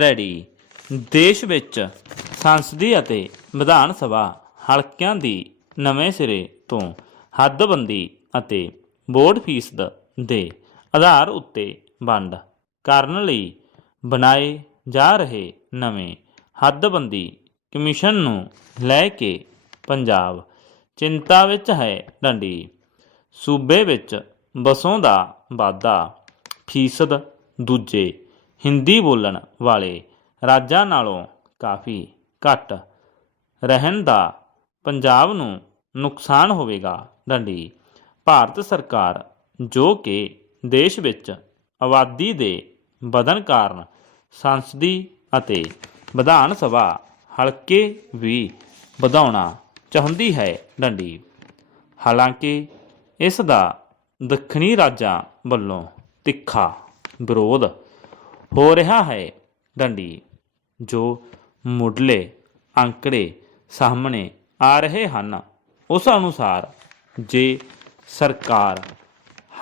Ready. ਦੇਸ਼ ਵਿੱਚ ਸੰਸਦੀ ਅਤੇ ਵਿਧਾਨ ਸਭਾ ਹਲਕਿਆਂ ਦੀ ਨਵੇਂ ਸਿਰੇ ਤੋਂ ਹੱਦਬੰਦੀ ਅਤੇ ਬੋਰਡ ਫੀਸਦ ਦੇ ਆਧਾਰ ਉੱਤੇ ਵੰਡ ਕਰਨ ਲਈ ਬਣਾਏ ਜਾ ਰਹੇ ਨਵੇਂ ਹੱਦਬੰਦੀ ਕਮਿਸ਼ਨ ਨੂੰ ਲੈ ਕੇ ਪੰਜਾਬ ਚਿੰਤਾ ਵਿੱਚ ਹੈ ਡੰਡੀ। ਸੂਬੇ ਵਿੱਚ ਬਸੋਂ ਦਾ ਵਾਧਾ, ਫੀਸਦ ਦੂਜੇ ਹਿੰਦੀ ਬੋਲਣ ਵਾਲੇ ਰਾਜਾਂ ਨਾਲੋਂ ਕਾਫੀ ਘੱਟ ਰਹਿਣ ਦਾ ਪੰਜਾਬ ਨੂੰ ਨੁਕਸਾਨ ਹੋਵੇਗਾ ਡੰਡੀ। ਭਾਰਤ ਸਰਕਾਰ ਜੋ ਕਿ ਦੇਸ਼ ਵਿੱਚ ਆਬਾਦੀ ਦੇ ਵਧਣ ਕਾਰਨ ਸੰਸਦੀ ਅਤੇ ਵਿਧਾਨ ਸਭਾ ਹਲਕੇ ਵੀ ਵਧਾਉਣਾ ਚਾਹੁੰਦੀ ਹੈ ਡੰਡੀ। ਹਾਲਾਂਕਿ ਇਸ ਦਾ ਦੱਖਣੀ ਰਾਜਾਂ ਵੱਲੋਂ ਤਿੱਖਾ ਵਿਰੋਧ ਹੋ ਰਿਹਾ ਹੈ। ਡੰਡੀ ਜੋ ਮੁੱਢਲੇ ਅੰਕੜੇ ਸਾਹਮਣੇ ਆ ਰਹੇ ਹਨ, ਉਸ ਅਨੁਸਾਰ ਜੇ ਸਰਕਾਰ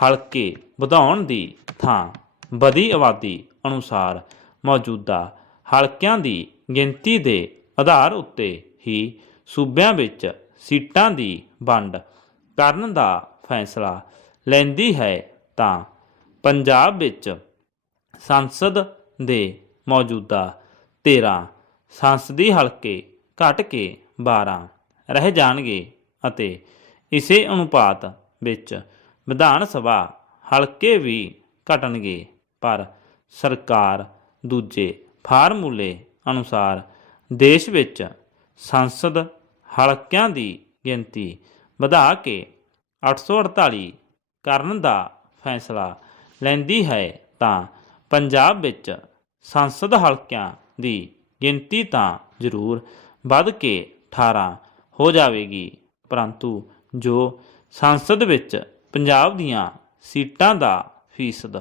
ਹਲਕੇ ਵਧਾਉਣ ਦੀ ਥਾਂ ਵਧੀ ਆਬਾਦੀ ਅਨੁਸਾਰ ਮੌਜੂਦਾ ਹਲਕਿਆਂ ਦੀ ਗਿਣਤੀ ਦੇ ਆਧਾਰ ਉੱਤੇ ਹੀ ਸੂਬਿਆਂ ਵਿੱਚ ਸੀਟਾਂ ਦੀ ਵੰਡ ਕਰਨ ਦਾ ਫੈਸਲਾ ਲੈਂਦੀ ਹੈ, ਤਾਂ ਪੰਜਾਬ ਵਿੱਚ ਸੰਸਦ ਦੇ ਮੌਜੂਦਾ 13 ਸੰਸਦੀ ਹਲਕੇ ਘਟ ਕੇ 12 ਰਹਿ ਜਾਣਗੇ ਅਤੇ ਇਸੇ ਅਨੁਪਾਤ ਵਿੱਚ ਵਿਧਾਨ ਸਭਾ ਹਲਕੇ ਵੀ ਘਟਣਗੇ। ਪਰ ਸਰਕਾਰ ਦੂਜੇ ਫਾਰਮੂਲੇ ਅਨੁਸਾਰ ਦੇਸ਼ ਵਿੱਚ ਸੰਸਦ ਹਲਕਿਆਂ ਦੀ ਗਿਣਤੀ ਵਧਾ ਕੇ 848 ਕਰਨ ਦਾ ਫੈਸਲਾ ਲੈਂਦੀ ਹੈ ਤਾਂ ਪੰਜਾਬ ਵਿੱਚ ਸੰਸਦ ਹਲਕਿਆਂ ਦੀ ਗਿਣਤੀ ਤਾਂ ਜ਼ਰੂਰ ਵੱਧ ਕੇ 18 ਹੋ ਜਾਵੇਗੀ, ਪਰੰਤੂ ਜੋ ਸੰਸਦ ਵਿੱਚ ਪੰਜਾਬ ਦੀਆਂ ਸੀਟਾਂ ਦਾ ਫੀਸਦ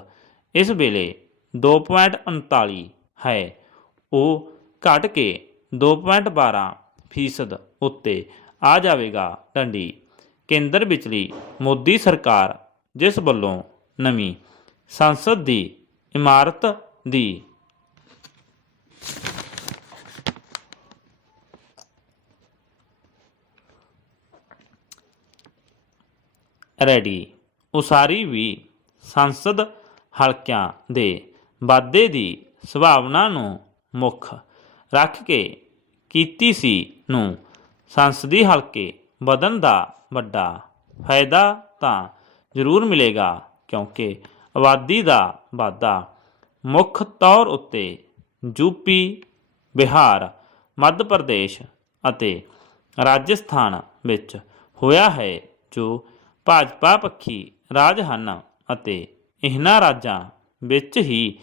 ਇਸ ਵੇਲੇ 2.39 ਹੈ, ਉਹ ਘਟ ਕੇ 2.12 ਫੀਸਦ ਉੱਤੇ ਆ ਜਾਵੇਗਾ। ਡੰਡੀ, ਕੇਂਦਰ ਵਿਚਲੀ ਮੋਦੀ ਸਰਕਾਰ ਜਿਸ ਵੱਲੋਂ ਨਵੀਂ ਸੰਸਦ ਦੀ ਇਮਾਰਤ ਦੀ। ਰੈਡੀ ਉਸਾਰੀ ਵੀ ਸੰਸਦ ਹਲਕਿਆਂ ਦੇ ਵਾਧੇ ਦੀ ਸੰਭਾਵਨਾ ਨੂੰ ਮੁੱਖ ਰੱਖ ਕੇ ਕੀਤੀ ਸੀ ਨੂੰ ਸੰਸਦੀ ਹਲਕੇ ਵਧਣ ਦਾ ਵੱਡਾ ਫਾਇਦਾ ਤਾਂ ਜ਼ਰੂਰ ਮਿਲੇਗਾ ਕਿਉਂਕਿ ਆਬਾਦੀ ਦਾ ਵਾਧਾ। ਮੁੱਖ ਤੌਰ ਉੱਤੇ ਯੂਪੀ ਬਿਹਾਰ, ਮੱਧ ਪ੍ਰਦੇਸ਼ ਅਤੇ ਰਾਜਸਥਾਨ ਵਿੱਚ ਹੋਇਆ ਹੈ, ਜੋ ਭਾਜਪਾ ਪੱਖੀ ਰਾਜ ਹਨ ਅਤੇ ਇਹਨਾਂ ਰਾਜਾਂ ਵਿੱਚ ਹੀ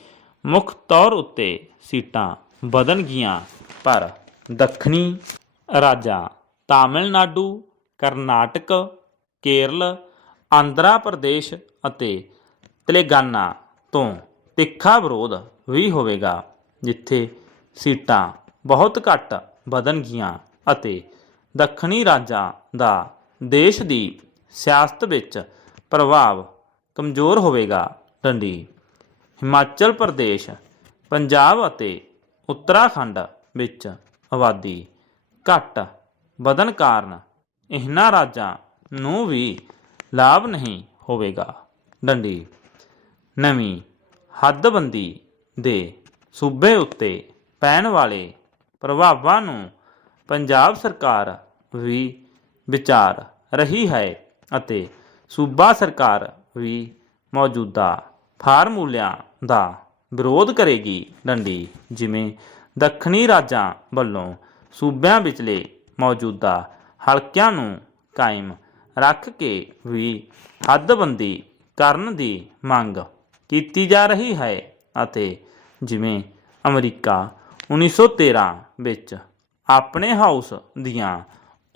ਮੁੱਖ ਤੌਰ ਉੱਤੇ ਸੀਟਾਂ ਵਧਣਗੀਆਂ ਪਰ ਦੱਖਣੀ ਰਾਜਾਂ ਤਾਮਿਲਨਾਡੂ, ਕਰਨਾਟਕ, ਕੇਰਲ, ਆਂਧਰਾ ਪ੍ਰਦੇਸ਼ ਅਤੇ ਤੇਲੰਗਾਨਾ ਤੋਂ ਤਿੱਖਾ ਵਿਰੋਧ ਵੀ ਹੋਵੇਗਾ, ਜਿੱਥੇ ਸੀਟਾਂ ਬਹੁਤ ਘੱਟ ਵਧਣਗੀਆਂ ਅਤੇ ਦੱਖਣੀ ਰਾਜਾਂ ਦਾ ਦੇਸ਼ ਦੀ ਸਿਆਸਤ ਵਿੱਚ ਪ੍ਰਭਾਵ ਕਮਜ਼ੋਰ ਹੋਵੇਗਾ। ਡੰਡੀ, ਹਿਮਾਚਲ ਪ੍ਰਦੇਸ਼, ਪੰਜਾਬ ਅਤੇ ਉੱਤਰਾਖੰਡ ਵਿੱਚ ਆਬਾਦੀ ਘੱਟ ਵਧਣ ਕਾਰਨ ਇਹਨਾਂ ਰਾਜਾਂ ਨੂੰ ਵੀ ਲਾਭ ਨਹੀਂ ਹੋਵੇਗਾ। ਡੰਡੀ ਨਵੀਂ ਹੱਦਬੰਦੀ ਦੇ ਸੂਬੇ ਉੱਤੇ ਪੈਣ ਵਾਲੇ ਪ੍ਰਭਾਵਾਂ ਨੂੰ ਪੰਜਾਬ ਸਰਕਾਰ ਵੀ ਵਿਚਾਰ ਰਹੀ ਹੈ ਅਤੇ ਸੂਬਾ ਸਰਕਾਰ ਵੀ ਮੌਜੂਦਾ ਫਾਰਮੂਲਿਆਂ ਦਾ ਵਿਰੋਧ ਕਰੇਗੀ। ਡੰਡੀ ਜਿਵੇਂ ਦੱਖਣੀ ਰਾਜਾਂ ਵੱਲੋਂ ਸੂਬਿਆਂ ਵਿਚਲੇ ਮੌਜੂਦਾ ਹਲਕਿਆਂ ਨੂੰ ਕਾਇਮ ਰੱਖ ਕੇ ਵੀ ਹੱਦਬੰਦੀ ਕਰਨ ਦੀ ਮੰਗ ਕੀਤੀ ਜਾ ਰਹੀ ਹੈ ਅਤੇ ਜਿਵੇਂ ਅਮਰੀਕਾ 1913 ਵਿੱਚ ਆਪਣੇ ਹਾਊਸ ਦੀਆਂ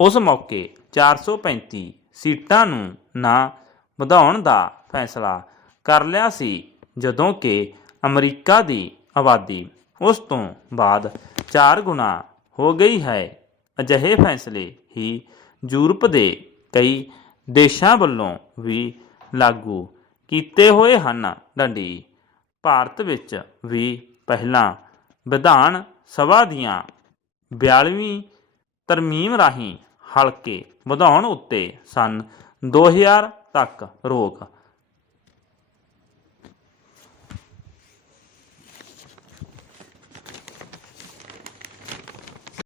ਉਸ ਮੌਕੇ 435 ਸੀਟਾਂ ਨੂੰ ਨਾ ਵਧਾਉਣ ਦਾ ਫੈਸਲਾ ਕਰ ਲਿਆ ਸੀ, ਜਦੋਂ ਕਿ ਅਮਰੀਕਾ ਦੀ ਆਬਾਦੀ ਉਸ ਤੋਂ ਬਾਅਦ 4 ਗੁਣਾ ਹੋ ਗਈ ਹੈ। ਅਜਿਹੇ ਫੈਸਲੇ ਹੀ ਯੂਰਪ ਦੇ ਕਈ ਦੇਸ਼ਾਂ ਵੱਲੋਂ ਵੀ ਲਾਗੂ ਕੀਤੇ ਹੋਏ ਹਨ। ਡੰਡੀ। ਭਾਰਤ ਵਿੱਚ ਵੀ ਪਹਿਲਾਂ ਵਿਧਾਨ ਸਭਾ ਦੀਆਂ 42ਵੀਂ ਤਰਮੀਮ ਰਾਹੀਂ ਹਲਕੇ ਵਧਾਉਣ ਉੱਤੇ ਸਨ। 2000 ਤੱਕ ਰੋਕ